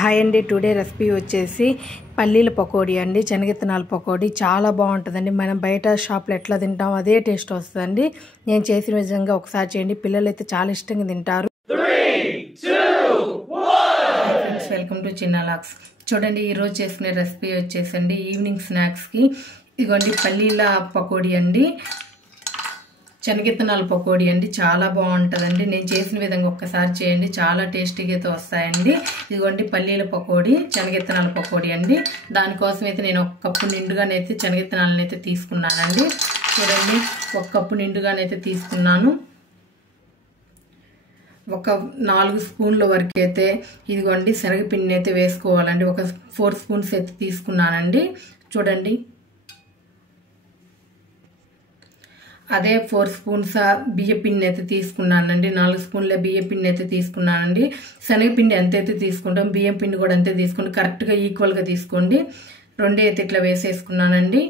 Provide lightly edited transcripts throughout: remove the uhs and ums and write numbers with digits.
Hi అండి. Today recipe వచ్చేసి పల్లీల పకోడీ అండి. శనగిత్తనాల పకోడీ చాలా బాగుంటుందండి. మనం బయట షాప్లో ఎట్లా తింటాం అదే టేస్ట్ వస్తుందండి. నేను చేసిన విధంగా ఒకసారి చేయండి, పిల్లలు అయితే చాలా ఇష్టంగా తింటారు. 3, 2, 1. వెల్కమ్ టు చిన్న లాక్స్. చూడండి, ఈరోజు చేసుకునే రెసిపీ వచ్చేసండి ఈవినింగ్ స్నాక్స్కి ఇదిగోండి పల్లీల పకోడీ అండి, శనగిత్తనాల పకోడీ అండి. చాలా బాగుంటుందండి. నేను చేసిన విధంగా ఒక్కసారి చేయండి, చాలా టేస్టీగా అయితే వస్తాయండి. ఇదిగోండి పల్లీల పకోడీ, శనగిత్తనాల పకోడీ అండి. దానికోసం అయితే నేను ఒక కప్పు నిండుగానైతే శనగిత్తనాలను అయితే తీసుకున్నానండి. చూడండి, ఒక కప్పు నిండుగానైతే తీసుకున్నాను. ఒక 4 స్పూన్ల వరకు అయితే ఇదిగోండి శనగపిండిని అయితే వేసుకోవాలండి. ఒక 4 స్పూన్స్ అయితే తీసుకున్నానండి. చూడండి, అదే 4 స్పూన్స్ బియ్యపిండి అయితే తీసుకున్నానండి. 4 స్పూన్ల బియ్యపిండి అయితే తీసుకున్నానండి. శనగపిండి ఎంతైతే తీసుకుంటాం బియ్యం పిండి కూడా అంతే తీసుకోండి. కరెక్ట్గా ఈక్వల్గా తీసుకోండి. రెండే అయితే ఇట్లా వేసేసుకున్నానండి.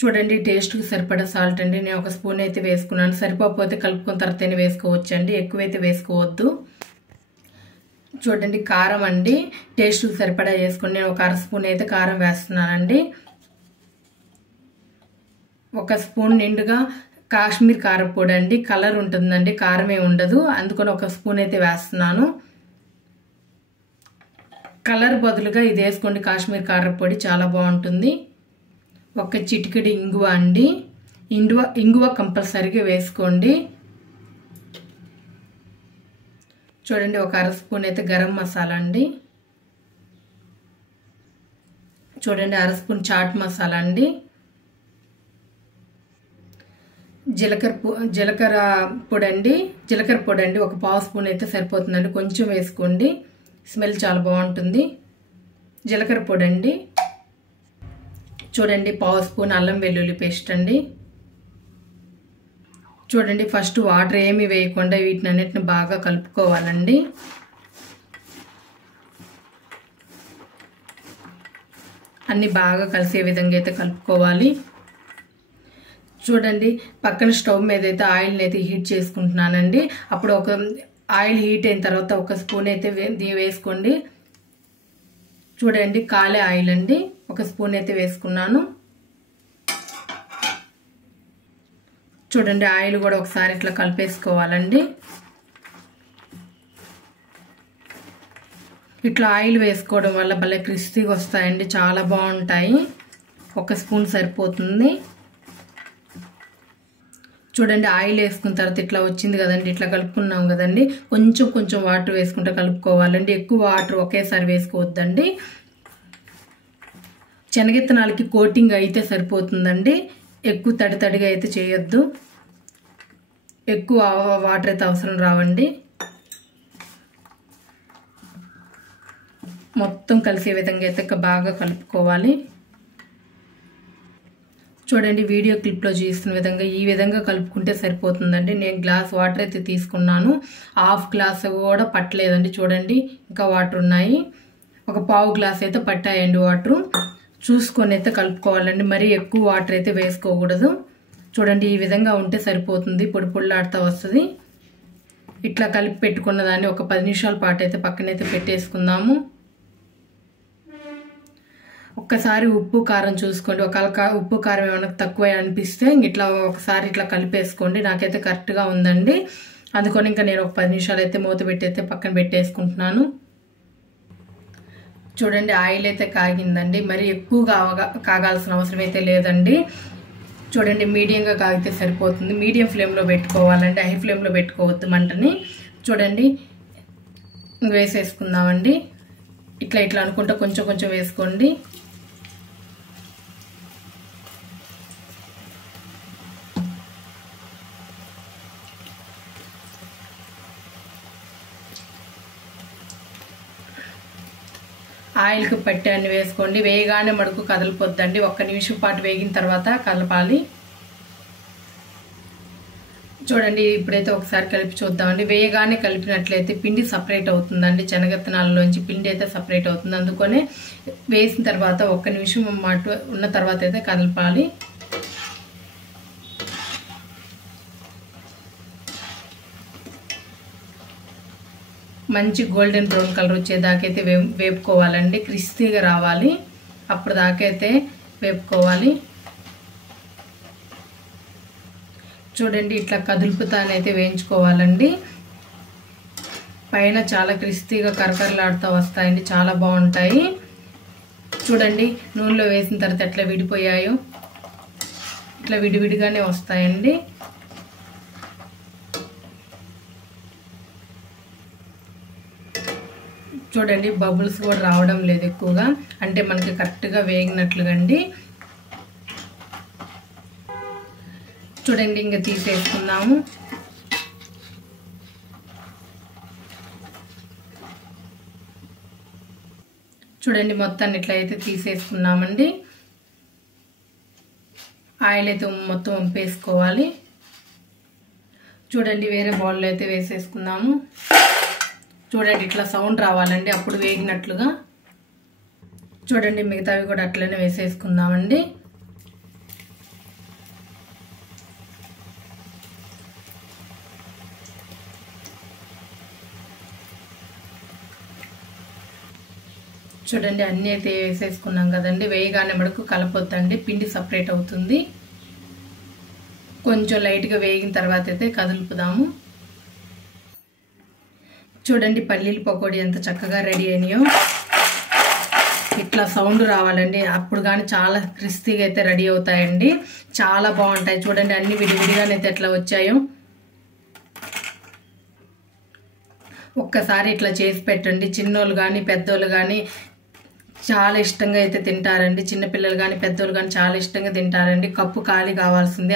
చూడండి, టేస్ట్కి సరిపడా సాల్ట్ అండి. నేను ఒక స్పూన్ అయితే వేసుకున్నాను. సరిపోతే కలుపుకొని తర్వాతనే వేసుకోవచ్చు అండి, ఎక్కువైతే వేసుకోవద్దు. చూడండి, కారం అండి టేస్ట్కి సరిపడా వేసుకోండి. నేను ఒక 1/2 స్పూన్ అయితే కారం వేస్తున్నానండి. ఒక స్పూన్ నిండుగా కాశ్మీర్ కారపొడి అండి. కలర్ ఉంటుందండి, కారమే ఉండదు, అందుకని ఒక స్పూన్ అయితే వేస్తున్నాను. కలర్ బదులుగా ఇది వేసుకోండి, కాశ్మీర్ కారపొడి చాలా బాగుంటుంది. ఒక చిటికెడు ఇంగువ అండి. ఇంగువ కంపల్సరీగా వేసుకోండి. చూడండి, ఒక 1/2 స్పూన్ అయితే గరం మసాలా అండి. చూడండి, 1/2 స్పూన్ చాట్ మసాలా అండి. జీలకర్ర పొడి అండి. జీలకర్ర పొడి అండి ఒక 1/2 స్పూన్ అయితే సరిపోతుందండి, కొంచెం వేసుకోండి, స్మెల్ చాలా బాగుంటుంది. జీలకర్ర పొడి అండి. చూడండి, 1/2 స్పూన్ అల్లం వెల్లుల్లి పేస్ట్ అండి. చూడండి, ఫస్ట్ వాటర్ ఏమి వేయకుండా వీటిని అన్నిటిని బాగా కలుపుకోవాలండి. అన్ని బాగా కలిసే విధంగా అయితే కలుపుకోవాలి. చూడండి, పక్కన స్టవ్ మీద అయితే ఆయిల్ని అయితే హీట్ చేసుకుంటున్నానండి. అప్పుడు ఒక ఆయిల్ హీట్ అయిన తర్వాత ఒక స్పూన్ అయితే వేసుకోండి. చూడండి, కాలే ఆయిల్ అండి, ఒక స్పూన్ అయితే వేసుకున్నాను. చూడండి, ఆయిల్ కూడా ఒకసారి ఇట్లా కలిపేసుకోవాలండి. ఇట్లా ఆయిల్ వేసుకోవడం వల్ల భలే క్రిస్పీగా వస్తాయండి, చాలా బాగుంటాయి. ఒక స్పూన్ సరిపోతుంది. చూడండి, ఆయిల్ వేసుకున్న తర్వాత ఇట్లా వచ్చింది కదండి, ఇట్లా కలుపుకున్నాం కదండి. కొంచెం కొంచెం వాటర్ వేసుకుంటే కలుపుకోవాలండి, ఎక్కువ వాటర్ ఒకేసారి వేసుకోవద్దండి. శనగిత్తనాలకి కోటింగ్ అయితే సరిపోతుందండి, ఎక్కువ తడిగా అయితే చేయొద్దు. ఎక్కువ వాటర్ అయితే అవసరం రావండి. మొత్తం కలిసే విధంగా అయితే బాగా కలుపుకోవాలి. చూడండి, వీడియో క్లిప్లో చూస్తున్న విధంగా ఈ విధంగా కలుపుకుంటే సరిపోతుందండి. నేను గ్లాస్ వాటర్ అయితే తీసుకున్నాను, 1/2 గ్లాస్ కూడా పట్టలేదండి. చూడండి, ఇంకా వాటర్ ఉన్నాయి. ఒక 1/4 గ్లాస్ అయితే పట్టాయండి వాటర్. చూసుకొని అయితే కలుపుకోవాలండి, మరీ ఎక్కువ వాటర్ అయితే వేసుకోకూడదు. చూడండి, ఈ విధంగా ఉంటే సరిపోతుంది, పొడి పొడిలాడుతూ వస్తుంది. ఇట్లా కలిపి పెట్టుకున్న దాన్ని ఒక 10 నిమిషాల పాటు అయితే పక్కనైతే పెట్టేసుకుందాము. ఒక్కసారి ఉప్పు కారం చూసుకోండి, ఒకవేళ ఉప్పు కారం ఏమైనా తక్కువ అనిపిస్తే ఇట్లా ఒకసారి ఇట్లా కలిపేసుకోండి. నాకైతే కరెక్ట్గా ఉందండి, అందుకని ఇంకా నేను ఒక 10 నిమిషాలు అయితే మూత పెట్టి అయితే పక్కన పెట్టేసుకుంటున్నాను. చూడండి, ఆయిల్ అయితే కాగిందండి, మరి ఎక్కువగా కాగాల్సిన అవసరం అయితే లేదండి. చూడండి, మీడియంగా కాగితే సరిపోతుంది. మీడియం ఫ్లేమ్లో పెట్టుకోవాలండి, హై ఫ్లేమ్లో పెట్టుకోవద్దు మంటని. చూడండి, వేసేసుకుందామండి. ఇట్లా ఇట్లా అనుకుంటా కొంచెం కొంచెం వేసుకోండి. ఆయిల్కి పట్టి అన్ని వేసుకోండి. వేయగానే మడుకు కదలిపోద్దండి, 1 నిమిషం పాటు వేగిన తర్వాత కలపాలి. చూడండి, ఇప్పుడైతే ఒకసారి కలిపి చూద్దామండి. వేయగానే కలిపినట్లయితే పిండి సపరేట్ అవుతుందండి, శనగత్తనాలలోంచి పిండి అయితే సపరేట్ అవుతుంది. అందుకనే వేసిన తర్వాత 1 నిమిషం ఉన్న తర్వాత అయితే కలపాలి. మంచి గోల్డెన్ బ్రౌన్ కలర్ వచ్చేదాకైతే వేపుకోవాలండి. క్రిస్పీగా రావాలి, అప్పుడు దాకైతే వేపుకోవాలి. చూడండి ఇట్లా కదులుపుతానైతే వేయించుకోవాలండి. పైన చాలా క్రిస్పీగా కరకరలాడుతూ వస్తాయండి, చాలా బాగుంటాయి. చూడండి నూనెలో వేసిన తర్వాత ఎట్లా విడిపోయాయో, ఇట్లా విడివిడిగానే వస్తాయండి. చూడండి బబుల్స్ కూడా రావడం లేదు ఎక్కువగా, అంటే మనకి కరెక్ట్గా వేగినట్లుగా అండి. చూడండి ఇంకా తీసేసుకుందాము. చూడండి మొత్తాన్ని ఇట్లా అయితే తీసేసుకున్నామండి. ఆయిల్ అయితే మొత్తం వంపేసుకోవాలి. చూడండి వేరే బౌల్లో అయితే వేసేసుకుందాము. చూడండి ఇట్లా సౌండ్ రావాలండి, అప్పుడు వేగినట్లుగా. చూడండి మిగతావి కూడా అట్లనే వేసేసుకుందామండి. చూడండి అన్నీ అయితే వేసేసుకున్నాం కదండి. వేయగానే మటుకు కలపొద్దండి, పిండి సపరేట్ అవుతుంది. కొంచెం లైట్గా వేగిన తర్వాత అయితే కదులుపుదాము. చూడండి పల్లీల పకోడీ ఎంత చక్కగా రెడీ అయినాయో. ఇట్లా సౌండ్ రావాలండి, అప్పుడు కానీ చాలా క్రిస్పీగా అయితే రెడీ అవుతాయండి, చాలా బాగుంటాయి. చూడండి అన్ని విడివిడిగానైతే ఎట్లా వచ్చాయో. ఒక్కసారి ఇట్లా చేసి పెట్టండి, చిన్నోళ్ళు కానీ పెద్దోళ్ళు కానీ చాలా ఇష్టంగా అయితే తింటారండి. చిన్నపిల్లలు కానీ పెద్దోళ్ళు కానీ చాలా ఇష్టంగా తింటారండి. కప్పు ఖాళీ కావాల్సింది,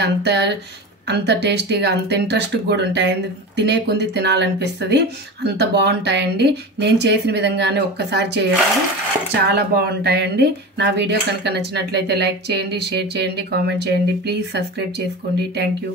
అంత టేస్టీగా అంత ఇంట్రెస్ట్ కూడా ఉంటాయండి. తినే కొంది తినాలనిపిస్తుంది, అంత బాగుంటాయండి. నేను చేసిన విధంగానే ఒక్కసారి చేయండి, చాలా బాగుంటాయండి. నా వీడియో కనుక నచ్చినట్లయితే లైక్ చేయండి, షేర్ చేయండి, కామెంట్ చేయండి. ప్లీజ్ సబ్స్క్రైబ్ చేసుకోండి. Thank you.